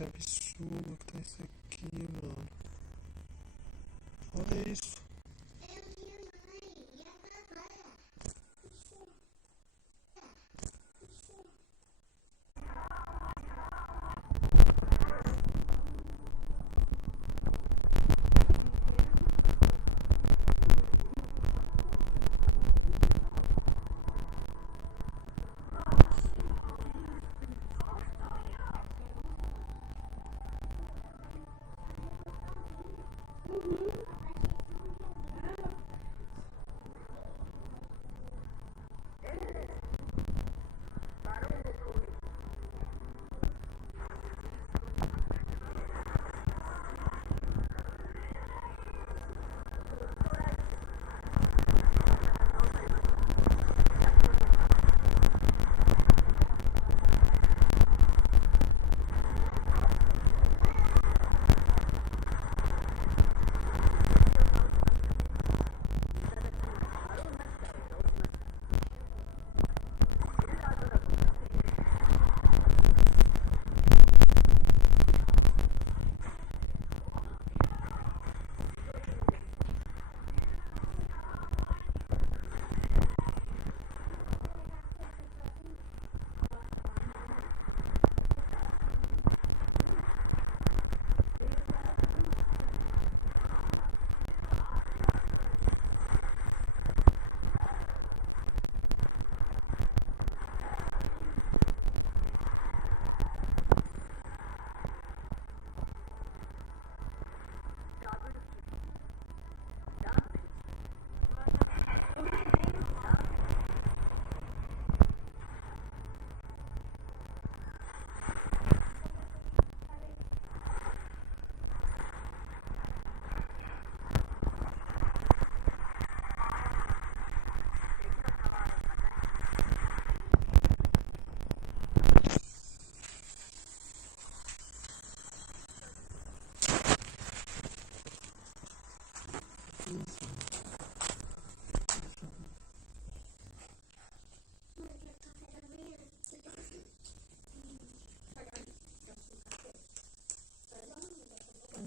que absurdo que tá isso aqui, mano. Olha isso.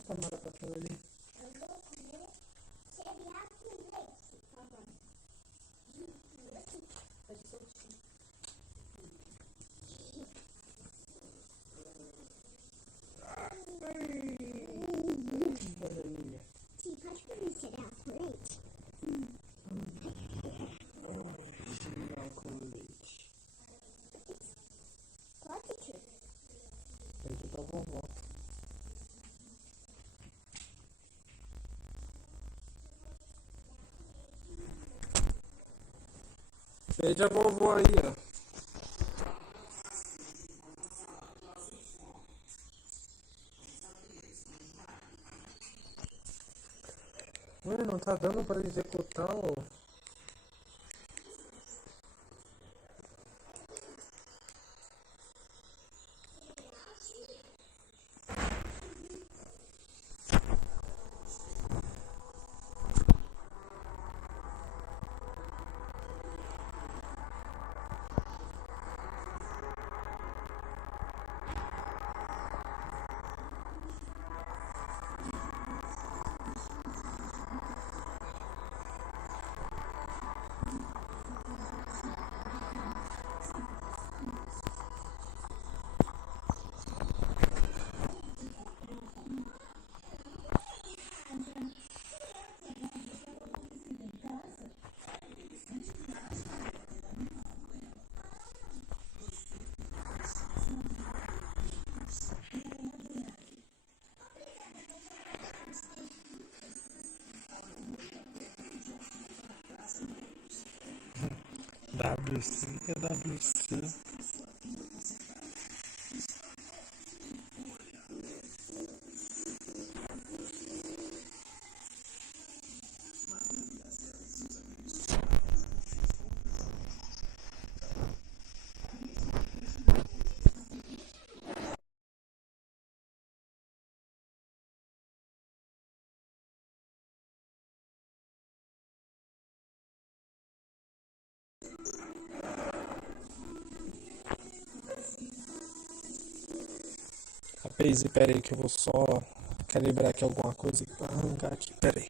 Tomara pra falar ali. Veja a vovó aí, ó. Mano, não tá dando pra executar, ó. WC é WC. Paze, pera aí que eu vou só calibrar aqui alguma coisa pra arrancar aqui, pera aí.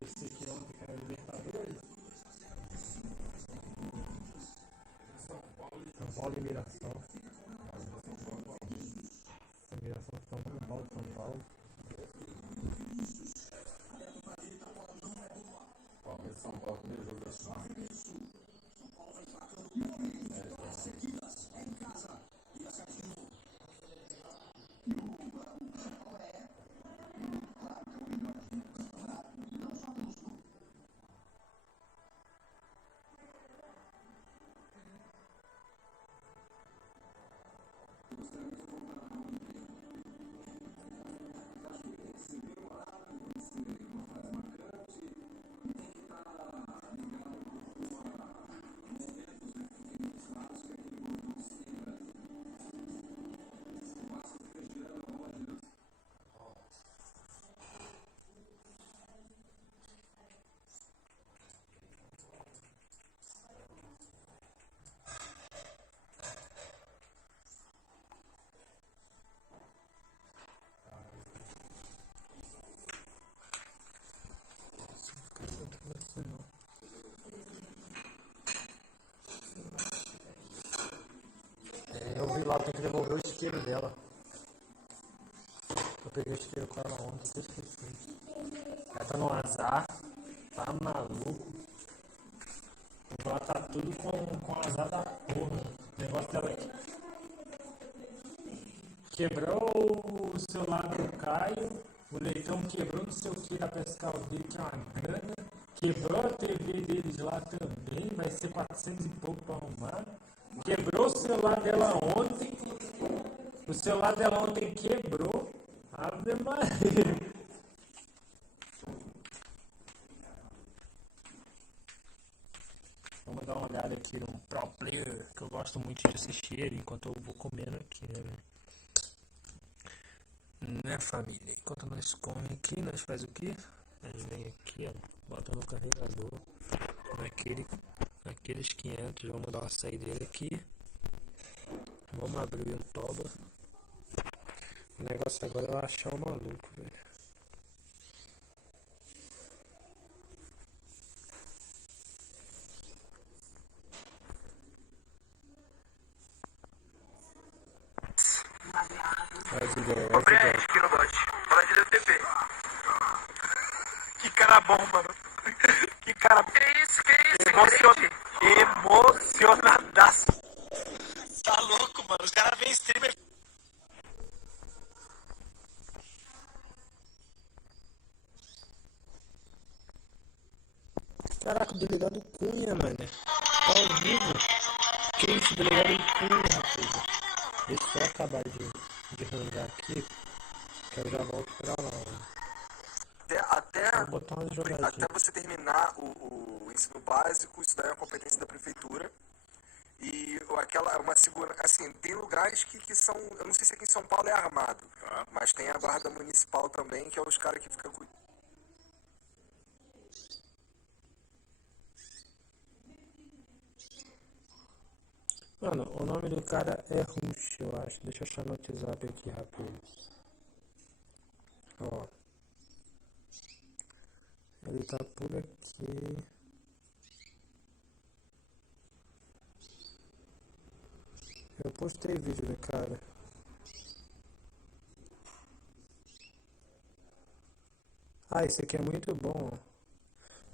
Esse aqui ontem que era Libertadores. São Paulo e Mirassol. A Mirassol está com Paulo, São Paulo. São Paulo, primeiro jogo da Sul. lá, eu tenho que devolver o isqueiro dela. Eu peguei o isqueiro com ela ontem, eu esqueci. Ela tá no azar, tá maluco. Ela tá tudo com azar da porra. O negócio dela aqui. Quebrou o celular do Caio, o Leitão quebrou não sei o que da pescar dele, que é uma grana. Quebrou a TV deles lá também, vai ser 400 e pouco pra arrumar. Quebrou o celular dela ontem. O celular dela ontem quebrou. Ave Maria. Vamos dar uma olhada aqui no Pro Player, que eu gosto muito de assistir ele enquanto eu vou comendo aqui, né, velho? Né, família? Enquanto nós comemos aqui, nós faz o quê? Nós vem aqui, ó, bota no carregador, naqueles 500, vamos dar uma saideira aqui. Vamos abrir o YouTube. O negócio agora é eu achar o maluco, velho. Ô, Brett, aqui no bot. Fala de DTP. Que cara bom, mano. Que cara bom. Que isso? Emocionadaço. Tá louco, mano. Os caras vêm streamer. Caraca, o delegado Cunha, mano. Tá ao vivo. Que isso, delegado Cunha, rapaz. Deixa eu acabar de rangar aqui, que eu já volto pra lá. Vou botar uma jogadinha. Até você terminar o ensino básico, isso daí é uma competência da prefeitura. E uma segurança, assim, tem lugares que são, eu não sei se aqui em São Paulo é armado, mas tem a guarda municipal também, que é os caras que ficam cuidando. Mano, o nome do cara é Rush, eu acho. Deixa eu achar no WhatsApp aqui rápido. Ó. Ele tá por aqui. Eu postei vídeo do cara. Ah, esse aqui é muito bom, ó.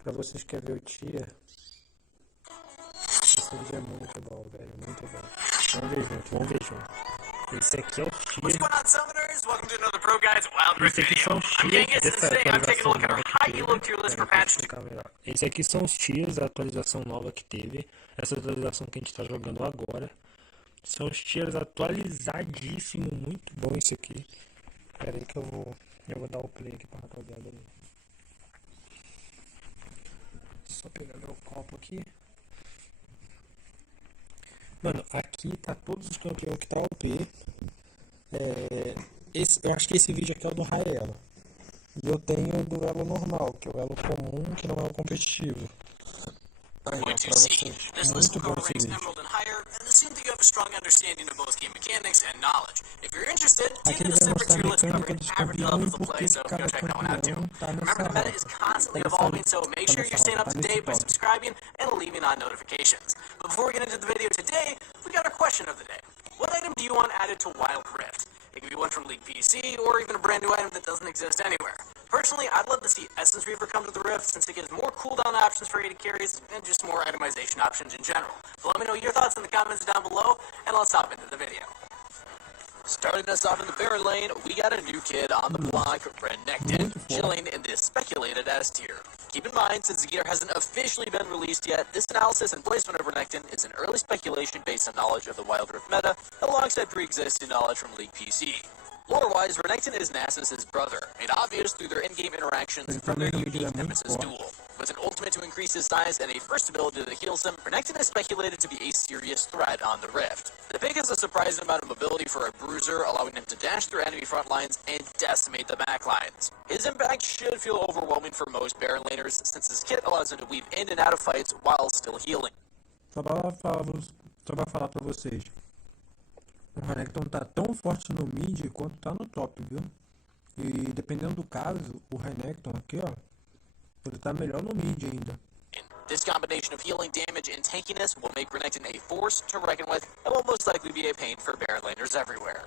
Pra vocês que querem ver o tia. Esse vídeo é muito bom, velho. Muito bom. Vamos ver junto. Esse aqui é o tia. Esse aqui são os tiers dessa atualização nova que teve. Esse aqui são os tiers da atualização nova que teve. Essa atualização que a gente tá jogando agora. São os tiers atualizadíssimo. Muito bom isso aqui. Pera aí que eu vou dar o play aqui pra rapaziada ali. Só pegar meu copo aqui. Mano, aqui tá todos os campeões que tá OP. Eu acho que esse vídeo aqui é o do Raelo. E eu tenho o do elo normal, que é o elo comum, que não é o competitivo. Aí, ó, pra vocês. Muito bom esse vídeo. Aqui ele vai mostrar a mecânica dos campeões e por que cada campeão tá nessa rota. Tá nessa top. But before we get into the video today, we got our question of the day. What item do you want added to Wild Rift? It could be one from League PC, or even a brand new item that doesn't exist anywhere. Personally, I'd love to see Essence Reaver come to the Rift, since it gives more cooldown options for AD carries, and just more itemization options in general. So let me know your thoughts in the comments down below, and let's hop into the video. Starting us off in the Baron lane, we got a new kid on the block, Renekton, chilling in the speculated S tier. Keep in mind, since the gear hasn't officially been released yet, this analysis and placement of Renekton is an early speculation based on knowledge of the Wild Rift meta, alongside pre-existing knowledge from League PC. Lore-wise, Renekton is Nasus's brother, made obvious through their in-game interactions from their unique Nemesis duel. With an ultimate to increase his size and a first ability that heals him, Renekton is speculated to be a serious threat on the Rift. The pick has a surprising amount of mobility for a bruiser, allowing him to dash through enemy front lines and decimate the back lines. His impact should feel overwhelming for most Baron laners, since his kit allows him to weave in and out of fights while still healing. Só pra falar pra vocês. O Renekton tá tão forte no mid quanto tá no top, viu? E dependendo do caso, o Renekton aqui, ó, ele tá melhor no mid ainda. This combination of healing, damage, and tankiness will make Renekton a force to reckon with and will most likely be a pain for Baron laners everywhere.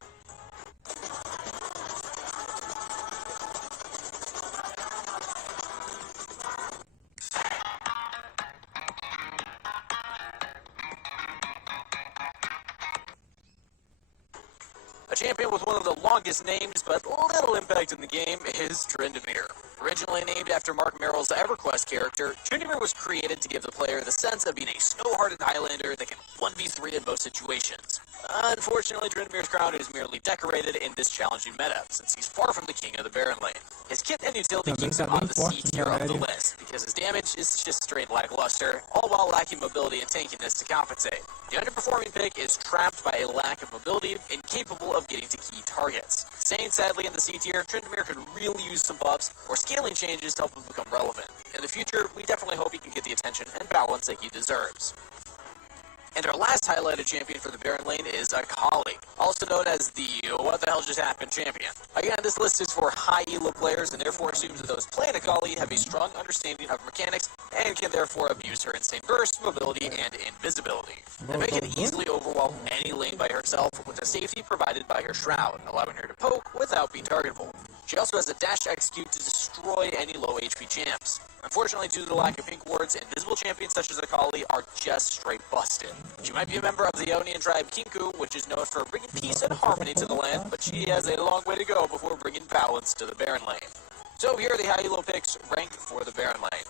A champion with one of the longest names but little impact in the game is Tryndamere. Originally named after Mark Merrill's EverQuest character, Tryndamere was created to give the player the sense of being a snow-hardened Highlander that can 1v3 in most situations. Unfortunately, Tryndamere's crown is merely decorated in this challenging meta, since he's far from the king of the Baron lane. His kit and utility keeps him on the C tier of the list, because his damage is just straight lackluster, all while lacking mobility and tankiness to compensate. The underperforming pick is trapped by a lack of mobility, incapable of getting to key targets. Staying sadly in the C tier, Tryndamere could really use some buffs or scaling changes to help him become relevant. In the future, we definitely hope he can get the attention and balance that he deserves. And our last highlighted champion for the Baron lane is Akali, also known as the what the hell just happened champion. Again, this list is for high elo players and therefore assumes that those playing Akali have a strong understanding of mechanics and can therefore abuse her insane burst, mobility, and invisibility. And they can easily overwhelm any lane by herself with the safety provided by her shroud, allowing her to poke without being targetable. She also has a dash execute to destroy any low HP champs. Unfortunately, due to the lack of pink wards, invisible champions such as Akali are just straight busted. She might be a member of the Ionian tribe Kinku, which is known for bringing peace and harmony to the land, but she has a long way to go before bringing balance to the Baron lane. So here are the high elo picks ranked for the Baron lane.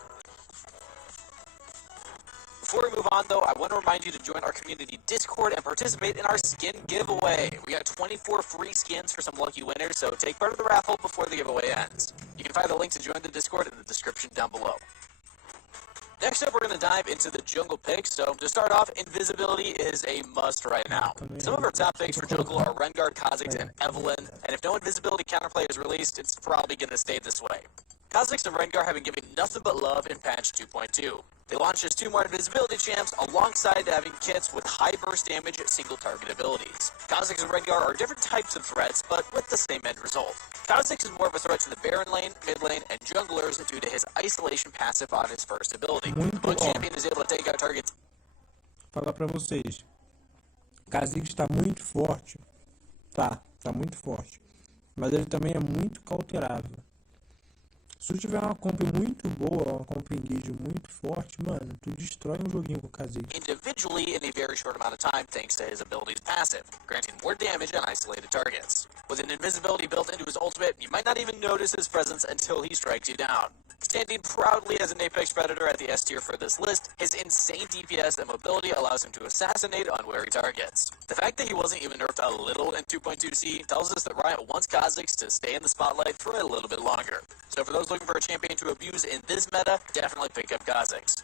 Before we move on, though, I want to remind you to join our community Discord and participate in our skin giveaway. We got 24 free skins for some lucky winners, so take part of the raffle before the giveaway ends. You can find the link to join the Discord in the description down below. Next up, we're going to dive into the jungle picks. So to start off, invisibility is a must right now. Some of our top picks for jungle are Rengar, Kha'Zix, and Evelynn, and if no invisibility counterplay is released, it's probably going to stay this way. Kha'Zix and Rengar have been given nothing but love in patch 2.2. They launched as 2 more invisibility champs alongside having kits with high burst damage single target abilities. Kha'Zix and Rengar are different types of threats, but with the same end result. Kha'Zix is more of a threat to the Baron lane, mid lane, and junglers due to his isolation passive on his first ability. One champion is able to take out targets. Falar pra vocês, Kha'Zix está muito forte, tá muito forte, mas ele também é muito cauterável. Se tu tiver uma comp muito boa, uma comp engage muito forte, mano, tu destrói um joguinho com o Kha'Zix. Individually in a very short amount of time thanks to his ability's passive, granting more damage on isolated targets. With an invisibility built into his ultimate, you might not even notice his presence until he strikes you down. Standing proudly as an Apex Predator at the S tier for this list, his insane DPS and mobility allows him to assassinate unwary targets. The fact that he wasn't even nerfed a little in 2.2C tells us that Riot wants Kha'Zix to stay in the spotlight for a little bit longer. So for those looking for a champion to abuse in this meta, definitely pick up Kha'Zix.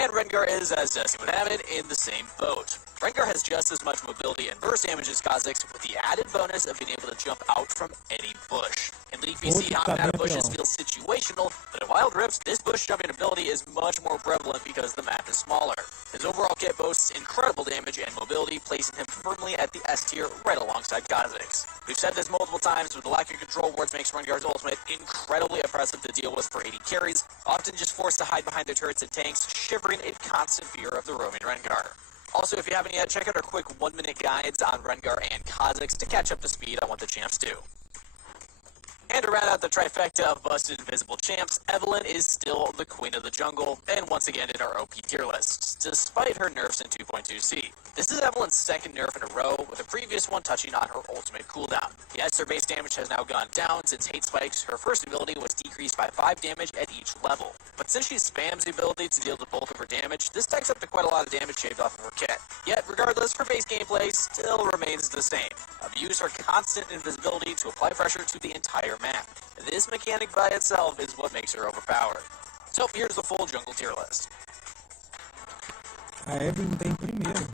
And Rengar is, as Destiny would have it, in the same boat. Rengar has just as much mobility and burst damage as Kha'Zix, with the added bonus of being able to jump out from any bush. In League PC, hopping out of bushes feels situational, but in Wild Rift, this bush jumping ability is much more prevalent because the map is smaller. His overall kit boasts incredible damage and mobility, placing him firmly at the S tier right alongside Kha'Zix. We've said this multiple times, but the lack of control wards makes Rengar's ultimate incredibly oppressive to deal with for AD carries, often just forced to hide behind their turrets and tanks, shivering in constant fear of the roaming Rengar. Also, if you haven't yet, check out our quick 1-minute guides on Rengar and Kha'Zix to catch up to speed on what the champs do. And to round out the trifecta of busted invisible champs, Evelynn is still the queen of the jungle, and once again in our OP tier lists, despite her nerfs in 2.2C. This is Evelynn's second nerf in a row, with the previous one touching on her ultimate cooldown. Yes, her base damage has now gone down since Hate Spikes. Her first ability was decreased by 5 damage at each level. But since she spams the ability to deal the bulk of her damage, this stacks up to quite a lot of damage shaved off of her kit. Yet, regardless, her base gameplay still remains the same. Abuse her constant invisibility to apply pressure to the entire map. This mechanic by itself is what makes her overpowered. So here's the full jungle tier list. A Evelynn tá em primeiro.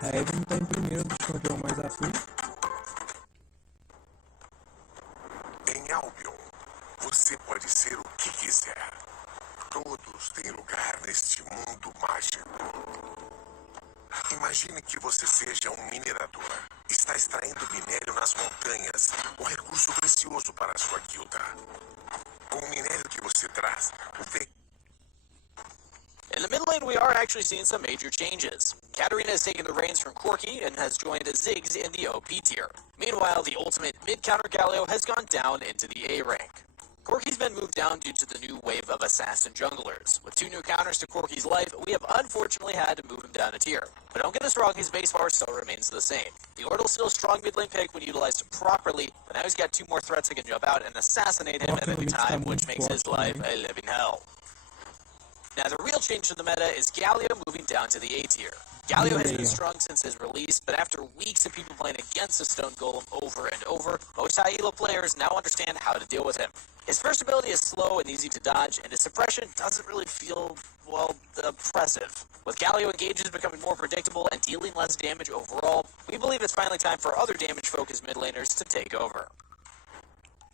A Evelynn tá em primeiro dos campeões mais aflitos. Em Albion, você pode ser o que quiser. Todos têm lugar neste mundo mágico. Imagine que você seja um minerador. Está extraindo minério nas montanhas, um recurso precioso para a sua guilda. Com o minério que você traz, In the mid lane, we are actually seeing some major changes. Katarina has taken the reins from Corki and has joined Ziggs in the OP tier. Meanwhile, the ultimate mid-counter Galio has gone down into the A rank. Corki's been moved down due to the new wave of assassin junglers. With 2 new counters to Corki's life, we have unfortunately had to move him down a tier. But don't get us wrong, his base bar still remains the same. The Ortle's still a strong mid lane pick when utilized properly, but now he's got 2 more threats that can jump out and assassinate him at any time, which makes his life a living hell. Now, the real change to the meta is Galio moving down to the A tier. Galio has been strong since his release, but after weeks of people playing against the Stone Golem over and over, most high elo players now understand how to deal with him. His first ability is slow and easy to dodge, and his suppression doesn't really feel, well, oppressive. With Galio engages becoming more predictable and dealing less damage overall, we believe it's finally time for other damage-focused mid laners to take over.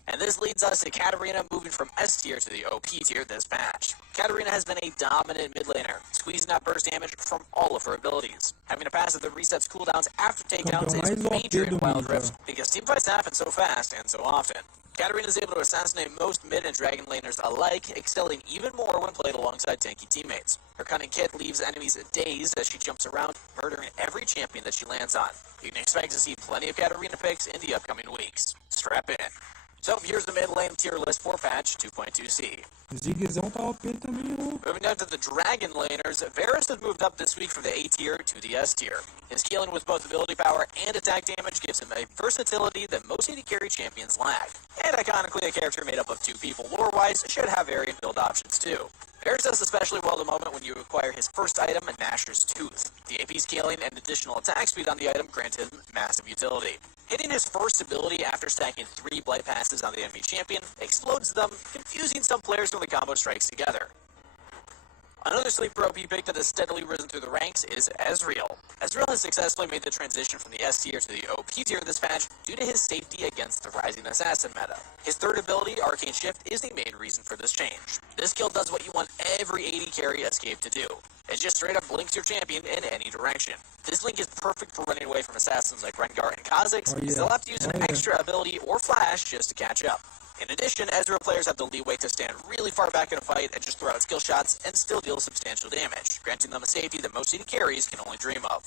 And this leads us to Katarina moving from S tier to the OP tier this patch. Katarina has been a dominant mid laner, squeezing out burst damage from all of her abilities. Having a passive that resets cooldowns after takedowns is major in Wild Rift because teamfights happen so fast and so often. Katarina is able to assassinate most mid and dragon laners alike, excelling even more when played alongside tanky teammates. Her cunning kit leaves enemies dazed as she jumps around, murdering every champion that she lands on. You can expect to see plenty of Katarina picks in the upcoming weeks. Strap in. So here's the mid lane tier list for patch 2.2c. Zigzão tá OP também, ô. Moving down to the dragon laners, Varus has moved up this week from the A tier to the S tier. His scaling with both ability power and attack damage gives him a versatility that most AD carry champions lack. And iconically, a character made up of 2 people lore-wise should have variant build options too. Varus does especially well at the moment when you acquire his first item, Gnasher's Tooth. The AP scaling and additional attack speed on the item grant him massive utility. Hitting his first ability after stacking 3 Blight Passes on the enemy champion explodes them, confusing some players when the combo strikes together. Another sleeper OP pick that has steadily risen through the ranks is Ezreal. Ezreal has successfully made the transition from the S tier to the OP tier this patch due to his safety against the rising assassin meta. His third ability, Arcane Shift, is the main reason for this change. This skill does what you want every AD carry escape to do. It just straight up blinks your champion in any direction. This link is perfect for running away from assassins like Rengar and Kha'Zix, because they'll have to use an extra ability or flash just to catch up. In addition, Ezreal players have the leeway to stand really far back in a fight and just throw out skill shots and still deal substantial damage, granting them a safety that most AD carries can only dream of.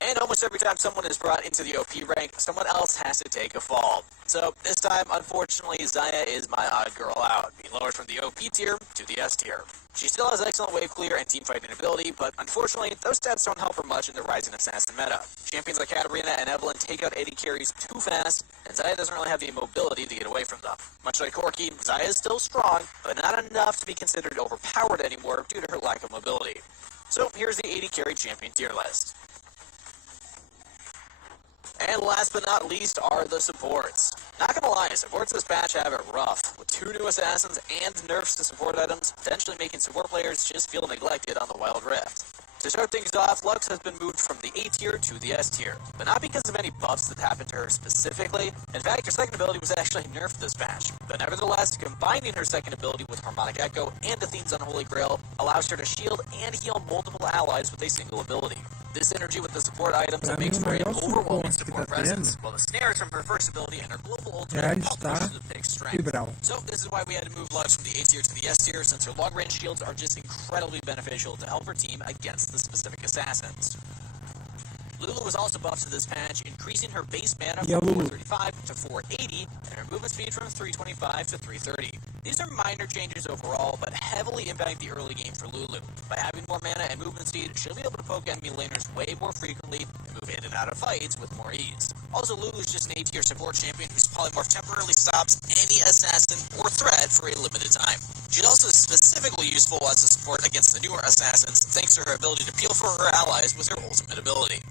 And almost every time someone is brought into the OP rank, someone else has to take a fall. So this time, unfortunately, Xayah is my odd girl out, being lowered from the OP tier to the S tier. She still has excellent wave clear and teamfighting ability, but unfortunately, those stats don't help her much in the rising assassin meta. Champions like Katarina and Evelynn take out AD carries too fast, and Xayah doesn't really have the mobility to get away from them. Much like Corki, Xayah is still strong, but not enough to be considered overpowered anymore due to her lack of mobility. So here's the AD carry champion tier list. And last but not least are the supports. Not gonna lie, supports this patch have it rough, with 2 new assassins and nerfs to support items, potentially making support players just feel neglected on the Wild Rift. To start things off, Lux has been moved from the A tier to the S tier, but not because of any buffs that happened to her specifically. In fact, her second ability was actually nerfed this patch, but nevertheless, combining her second ability with Harmonic Echo and Athene's Unholy Grail allows her to shield and heal multiple allies with a single ability. This synergy with the support items makes for an overwhelming support presence, while the snares from her first ability and her global ultimate help push the pick's strength. So this is why we had to move Lux from the A tier to the S tier, since her long range shields are just incredibly beneficial to help her team against the specific assassins. Lulu was also buffed to this patch, increasing her base mana from 435 to 480, and her movement speed from 325 to 330. These are minor changes overall, but heavily impact the early game for Lulu. By having more mana and movement speed, she'll be able to poke enemy laners way more frequently and move in and out of fights with more ease. Also, Lulu's just an A-tier support champion whose polymorph temporarily stops any assassin or threat for a limited time. She's also specifically useful as a support against the newer assassins, thanks to her ability to peel for her allies with her ultimate ability.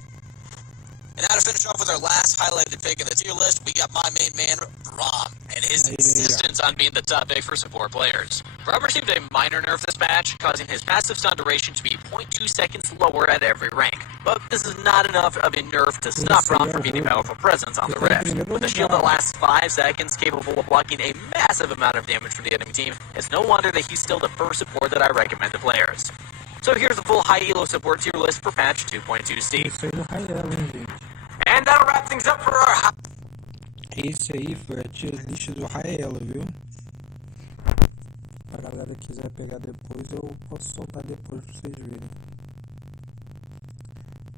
And now to finish off with our last highlighted pick in the tier list, we got my main man, Braum, and his insistence on being the top pick for support players. Braum received a minor nerf this match, causing his passive stun duration to be 0.2 seconds lower at every rank. But this is not enough of a nerf to stop Braum from being a powerful presence on the Rift. With a shield that lasts 5 seconds, capable of blocking a massive amount of damage from the enemy team, it's no wonder that he's still the first support that I recommend to players. So here's the full high elo support tier list for patch 2.2c. And that'll wrap things up for our Esse aí foi a tier list do Raelo, viu? a galera quiser pegar depois, eu posso soltar depois pra vocês verem.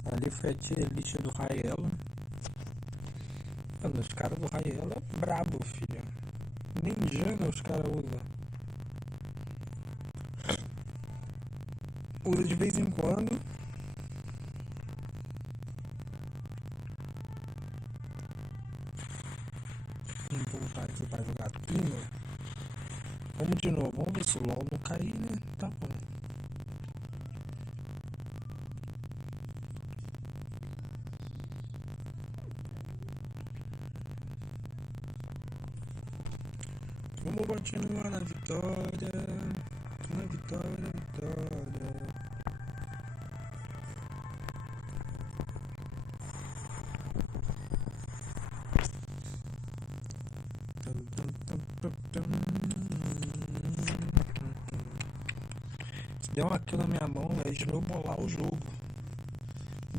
Ali foi a tier list do Raelo. Mano, os caras do Raelo é brabo, filho. Nem Jana os caras usam. Usa de vez em quando. Vamos voltar aqui pra jogar pino. Vamos de novo, vamos ver se o LOL não cair, né? Tá bom. Vamos continuar na vitória. Na vitória, vitória. Deu uma kill na minha mão, velho, snowballar o jogo.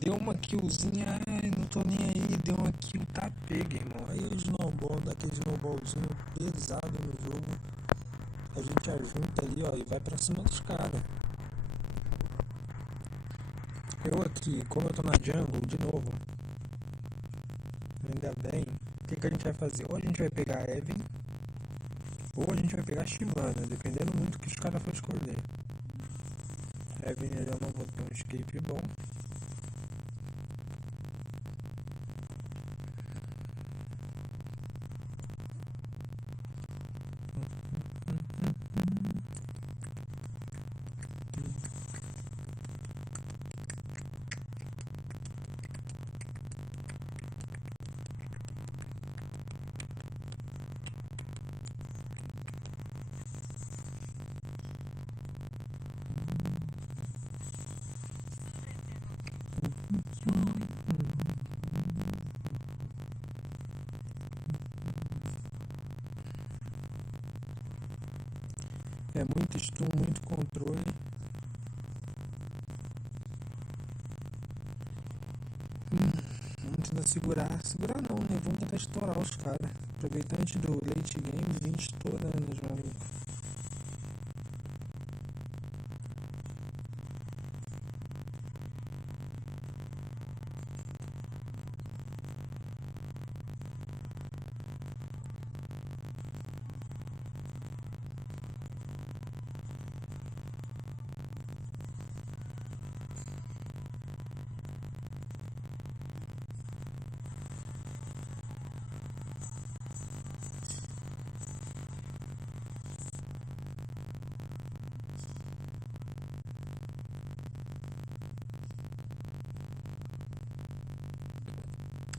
Deu uma killzinha, ai, não tô nem aí, deu uma kill, tá pega, irmão. Aí o snowball, dá aquele snowballzinho pesado no jogo. A gente ajunta ali, ó, e vai pra cima dos caras. Eu aqui, como eu tô na jungle, de novo, ainda bem, o que a gente vai fazer? Ou a gente vai pegar a Evan, ou a gente vai pegar a Shyvana, dependendo muito do que os caras for escolher. Evan, eu não vou ter um escape bom. É muito stun, muito controle. Vamos tentar segurar. Segurar não, né? Vamos tentar estourar os caras. Aproveitar antes do late game e vir estourando os malucos.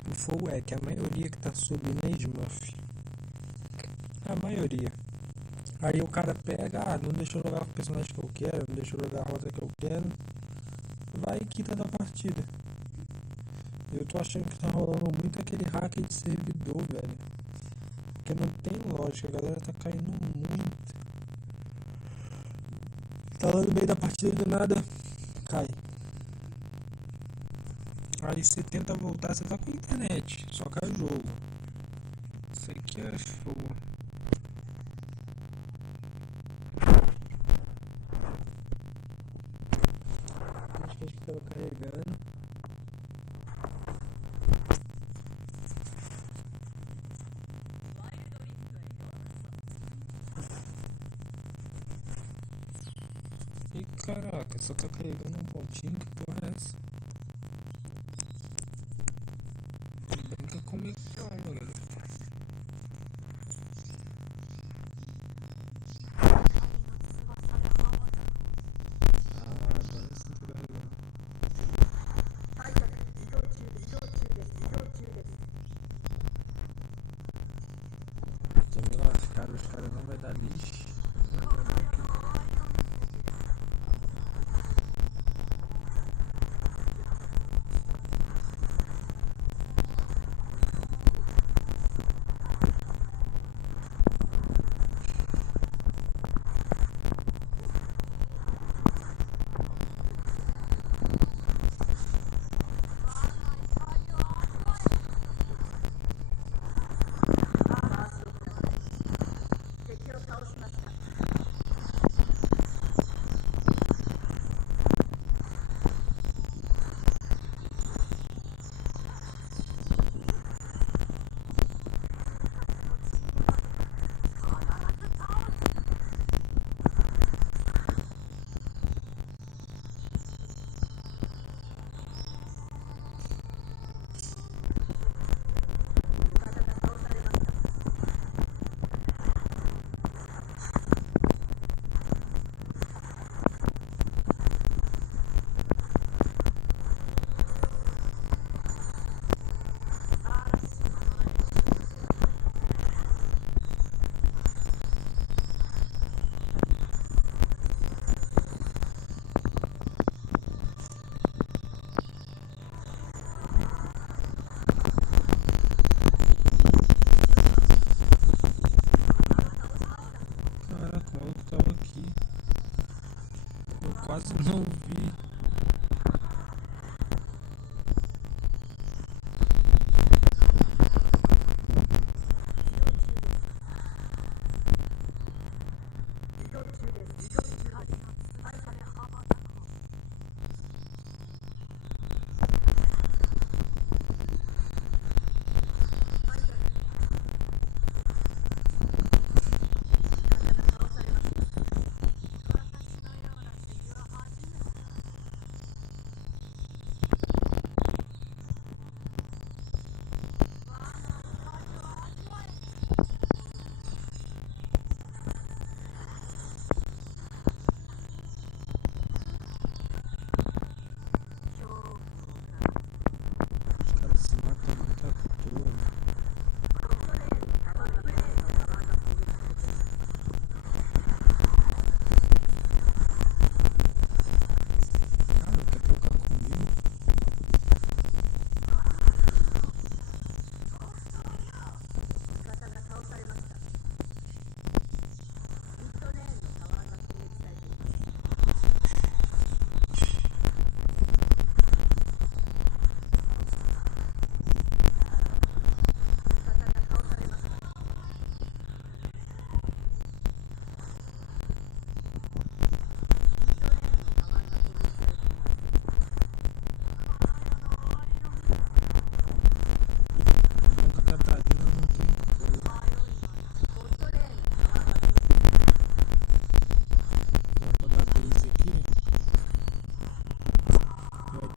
O fogo é que a maioria que tá subindo é smurf. A maioria. Aí o cara pega, não deixa eu jogar o personagem que eu quero, não deixa eu jogar a rota que eu quero. Vai e quita da partida. Eu tô achando que tá rolando muito aquele hack de servidor, velho. Porque não tem lógica, a galera tá caindo muito. Tá lá no meio da partida e do nada cai. Aí você tenta voltar, você tá com internet, só cai o jogo. Isso aqui é fogo. Acho que a gente ficava carregando. E caraca, só tá carregando um pontinho, que porra é essa? Brinca comigo calma, galera. Agora sim tô carregando. Tô me lascado, os caras não vai dar lixo.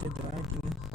é drag, né?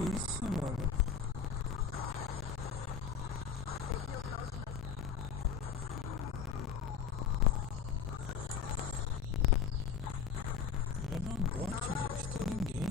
Isso, mano. Eu não gosto de ninguém.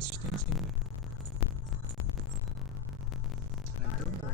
assistência ainda. Aí deu bom.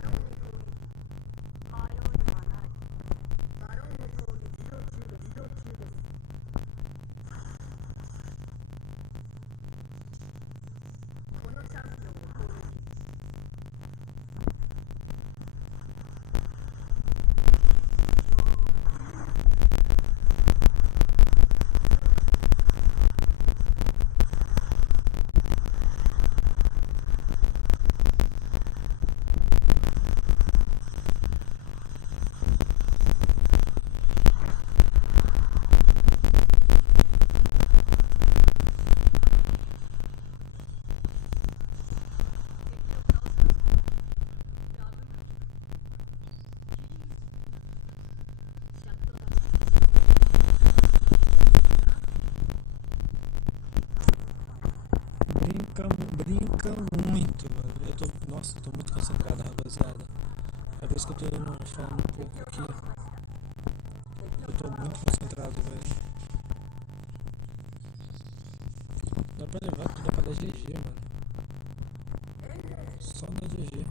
Brinca muito, mano. Nossa, eu tô muito concentrado, rapaziada. É por isso que eu tô falando um pouco aqui. Eu tô muito concentrado, velho. Dá pra levar tudo, dá pra dar GG, mano. Só na GG.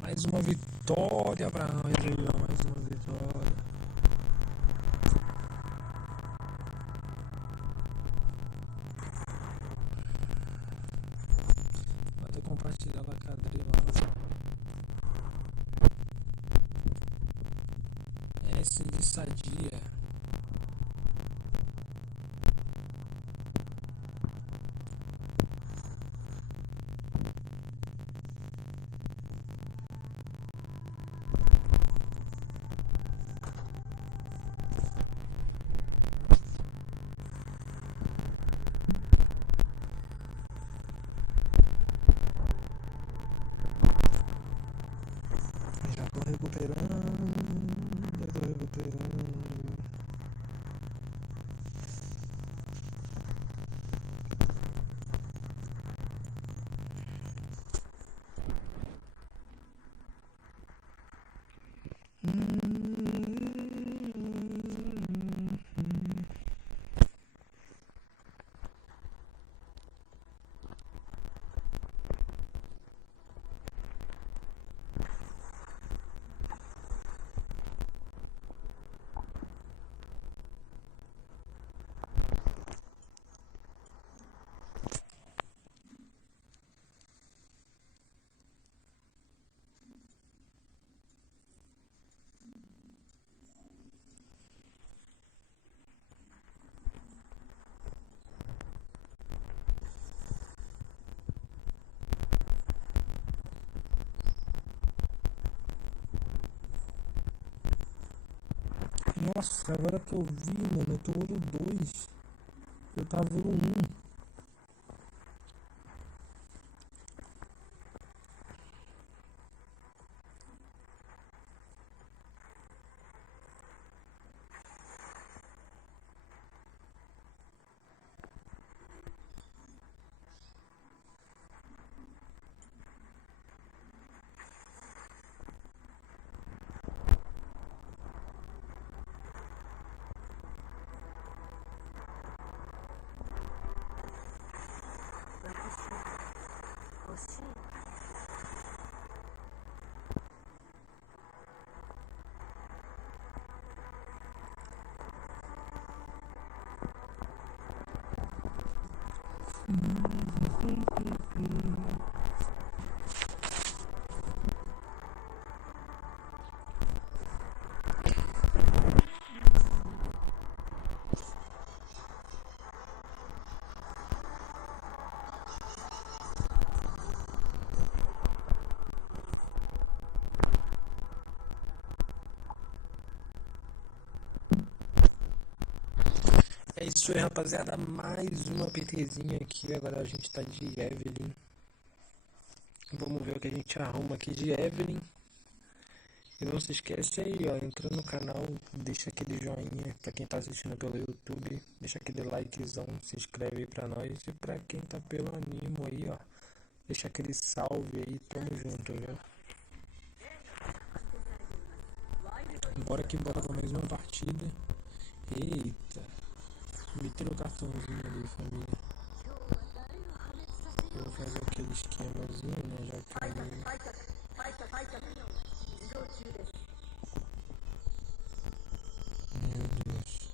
Mais uma vitória pra nós aí, ó. Mais uma vitória. Vou até compartilhar a cadeira lá. S de sadia. Já tô recuperando. Nossa, agora que eu vi, mano, eu tô ouro 2. Eu tava ouro 1. isso aí, rapaziada. Mais uma PTzinha aqui. Agora a gente tá de Evelyn. Vamos ver o que a gente arruma aqui de Evelyn. E não se esquece aí, ó. Entra no canal, deixa aquele joinha. Pra quem tá assistindo pelo YouTube, deixa aquele likezão. Se inscreve aí pra nós. E pra quem tá pelo Animo aí, ó, deixa aquele salve aí. Tamo junto, viu? Bora que bora pra mais uma partida. Eita. Meter o cartãozinho ali, família. Eu vou fazer aquele esquemazinho, né? Já que meu Deus.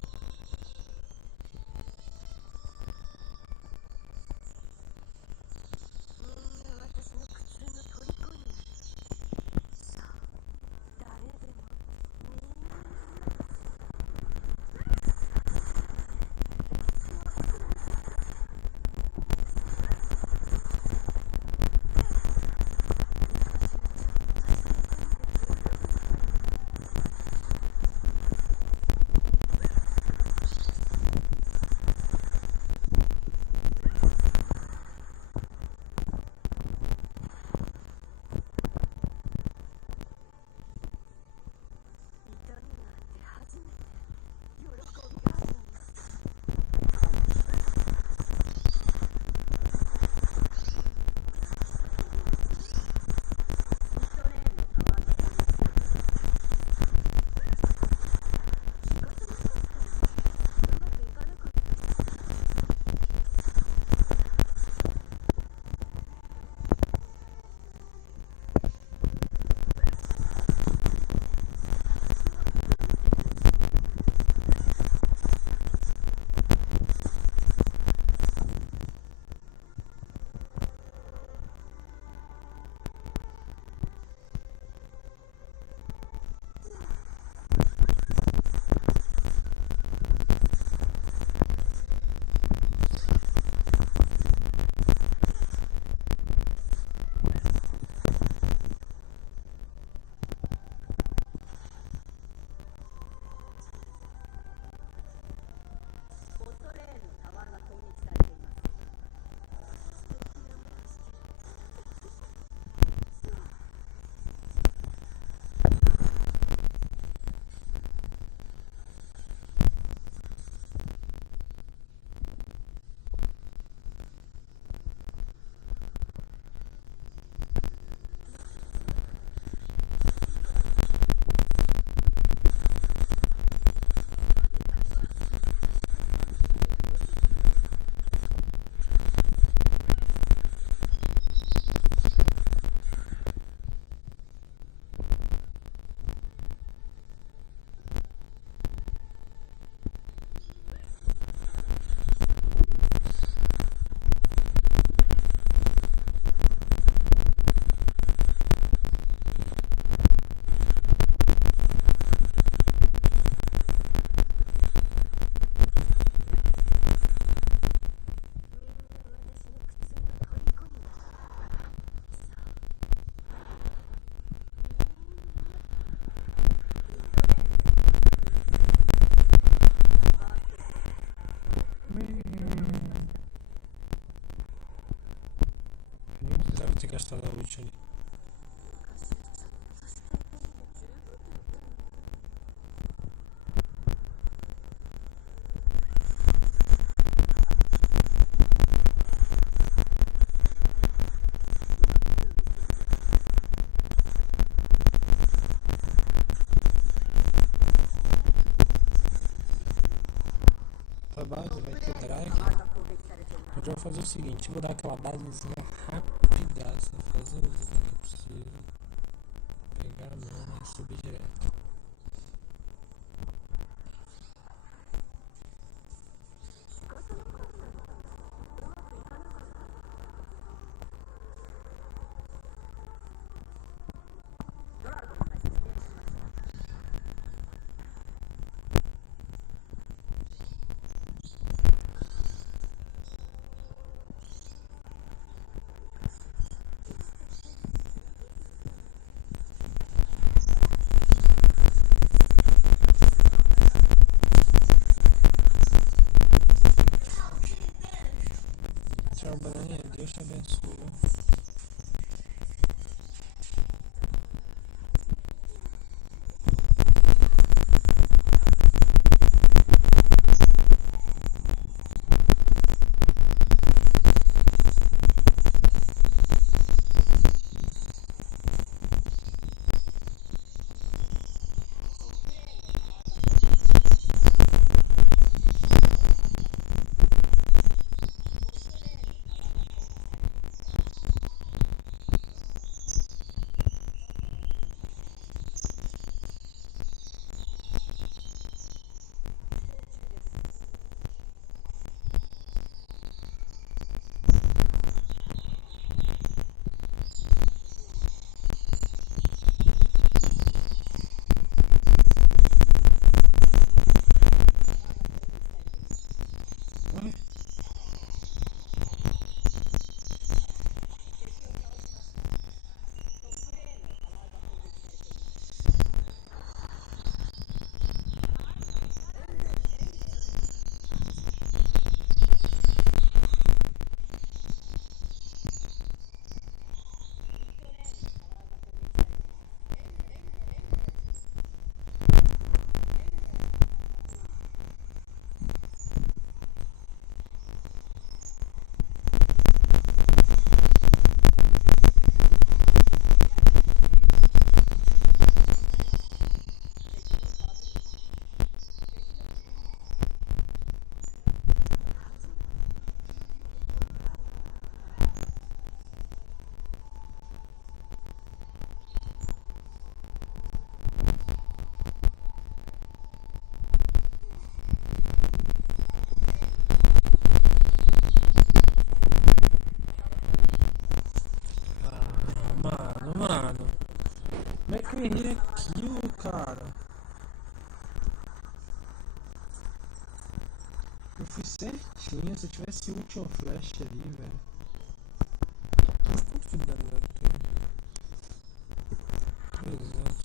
Nem precisava ter gastado a ult ali. A base vai ter drive. Eu já vou fazer o seguinte, vou dar aquela basezinha rapidaça, fazer o que eu preciso, pegar a mão e subir direto. Tchau, Braninha. Deus te abençoe. Mano. Como é que eu errei aquilo, cara? Eu fui certinho. Se eu tivesse último flash ali, velho. Quanto que dá no tempo? 300.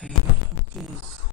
Rapaz.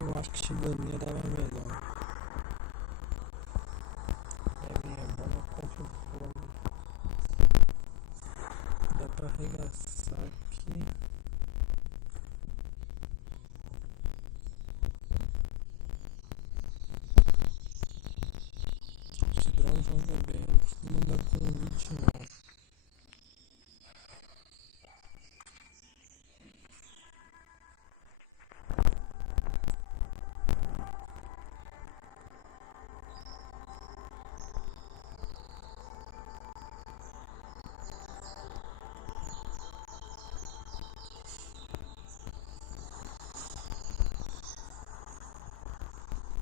Eu acho que Shibania dava melhor. É minha bola contra o fogo. Dá pra arregaçar aqui. O Cidrão joga bem, não costuma dar convite não.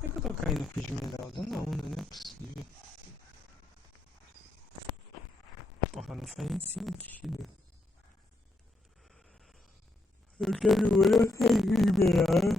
Por que eu tô caindo aqui de esmeralda? Não, né? Não é possível. Porra, não faz nem sentido. Eu quero olho sem liberar.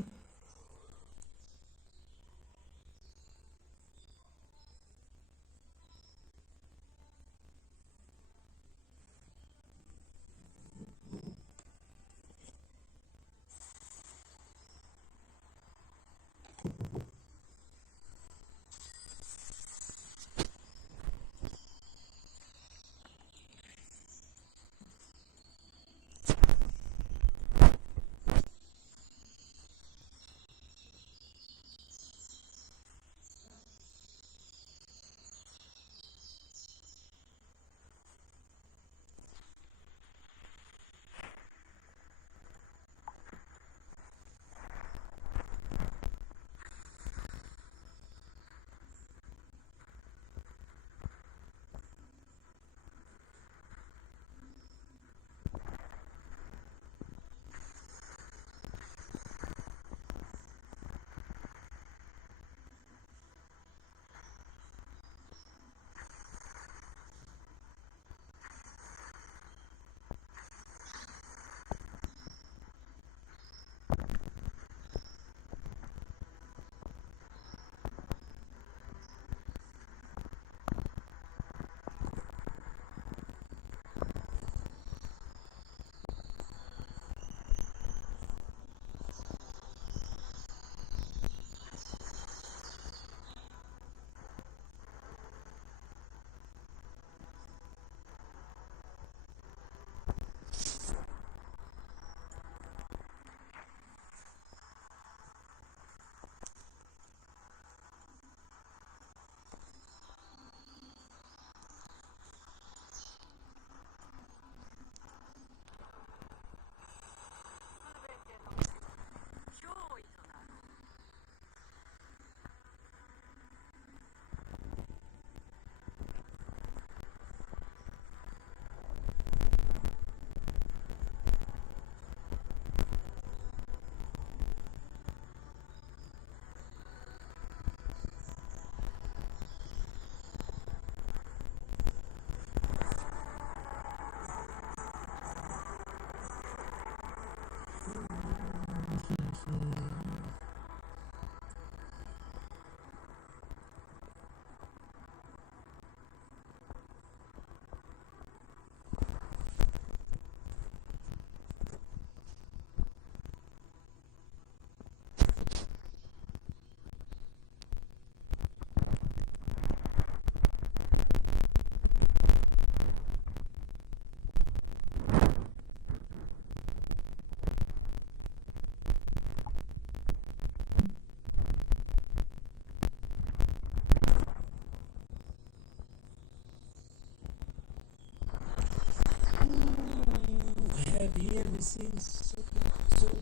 Have you ever seen so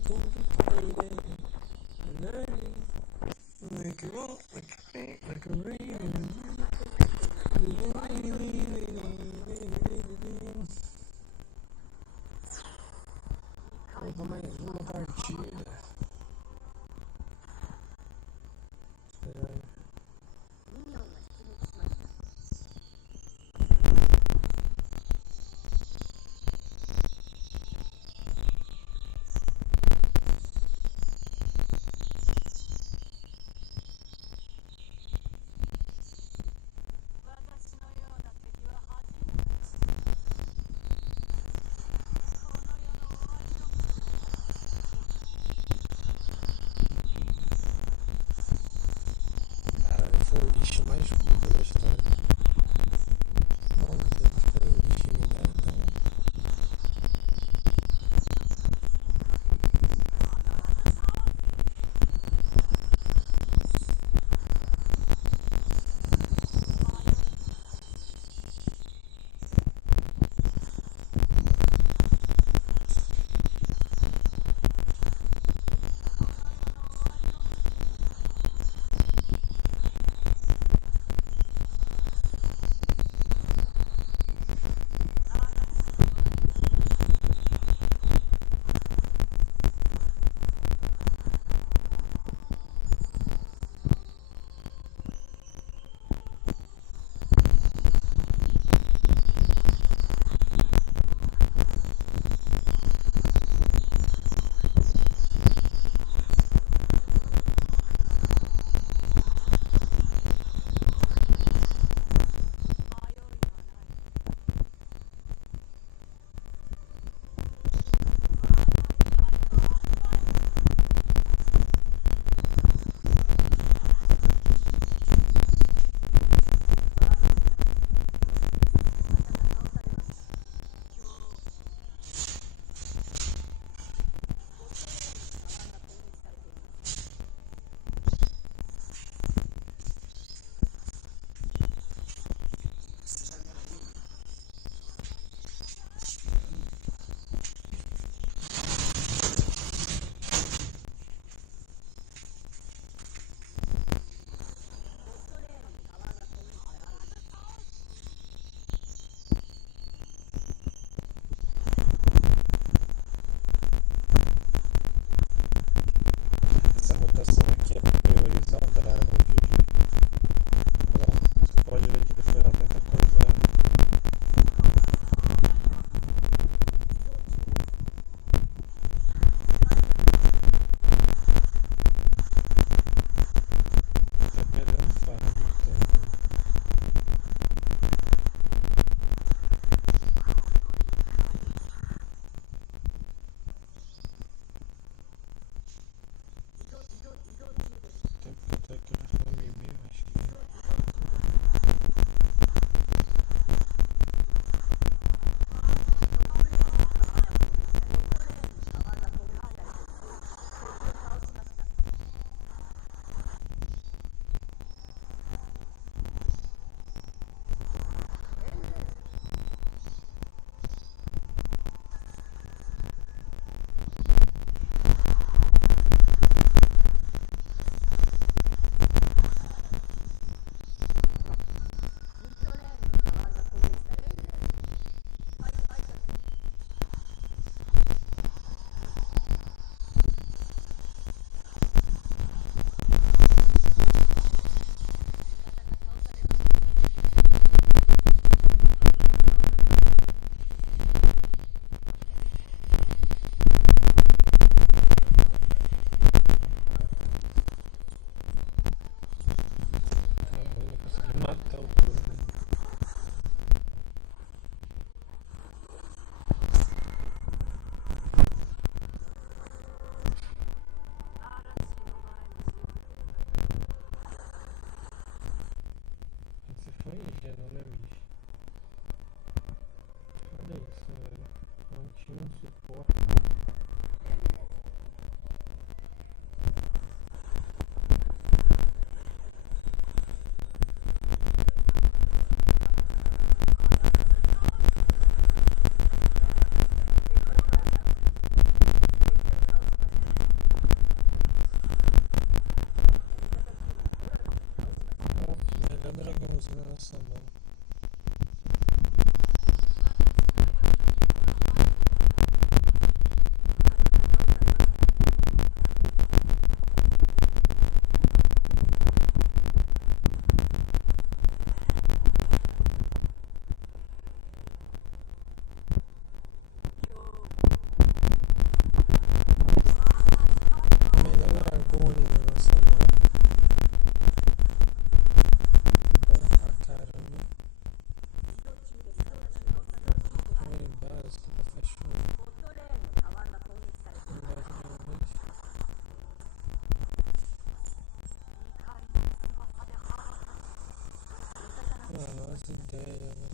complicated? Like a rain. Vou mais uma partida. Tinha um suporte. Melhor dragãozinho na nossa mão. Melhor dragão na nossa mão. Bom pra caramba. Olha embaixo, tudo fechou. As ideias, né?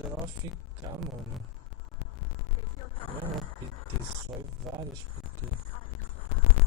Geral ficar, mano. Não é um PT só, é vários PT.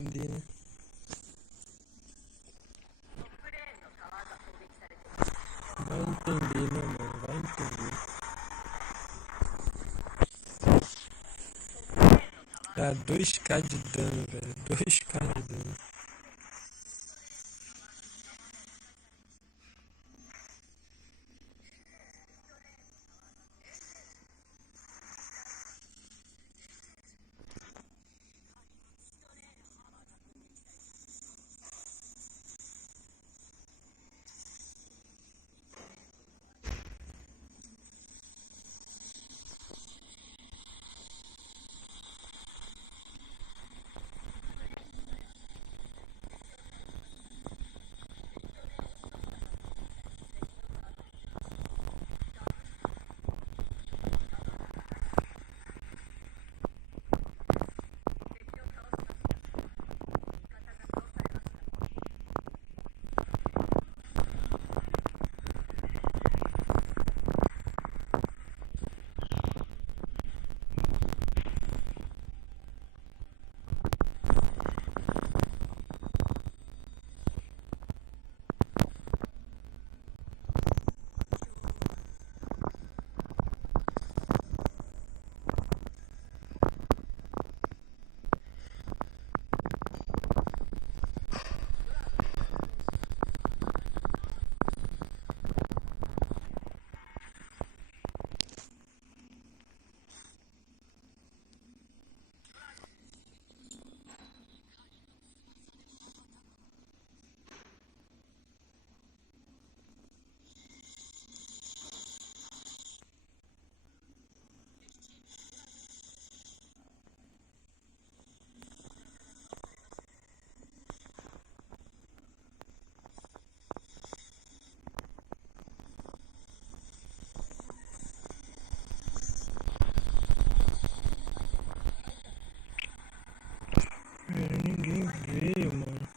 entender, né? Vai entender, né, mano? Vai entender. Dá 2k de dano, velho. 2k de dano. Ninguém veio, mano.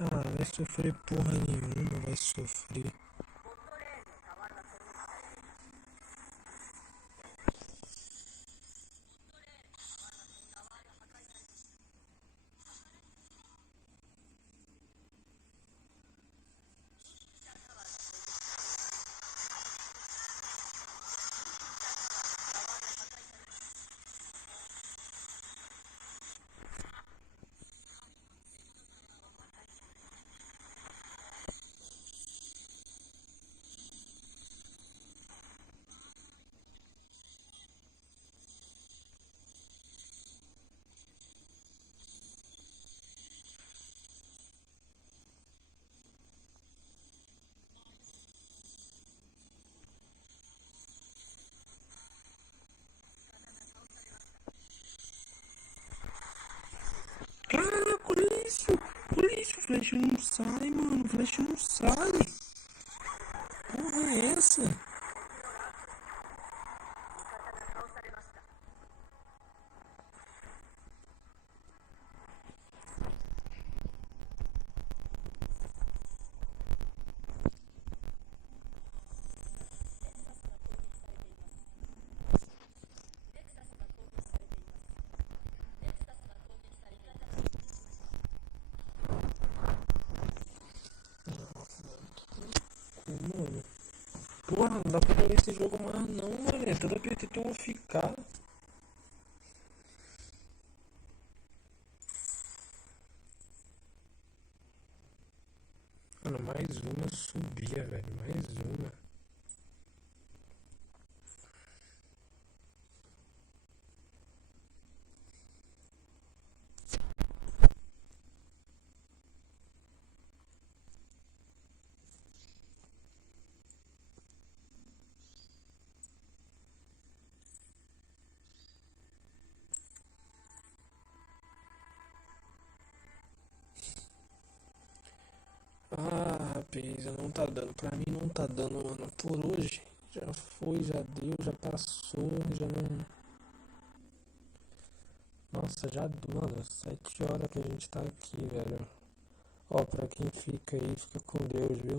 Ah, vai sofrer porra nenhuma, vai sofrer. Caraca, olha isso! Olha isso, o flash não sai, mano. O flash não sai. Porra é essa? Mano. Porra, não dá pra jogar esse jogo mais não, mano. Toda PT tem um ficar. Mano, mais uma subia, velho. Mais uma. Ah, rapaz, não tá dando. Pra mim não tá dando, mano. Por hoje. Já foi, já deu, já passou, já não. Nossa, já, mano, 7 horas que a gente tá aqui, velho. Ó, pra quem fica aí, fica com Deus, viu?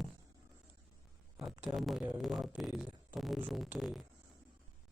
Até amanhã, viu, rapaz? Tamo junto aí.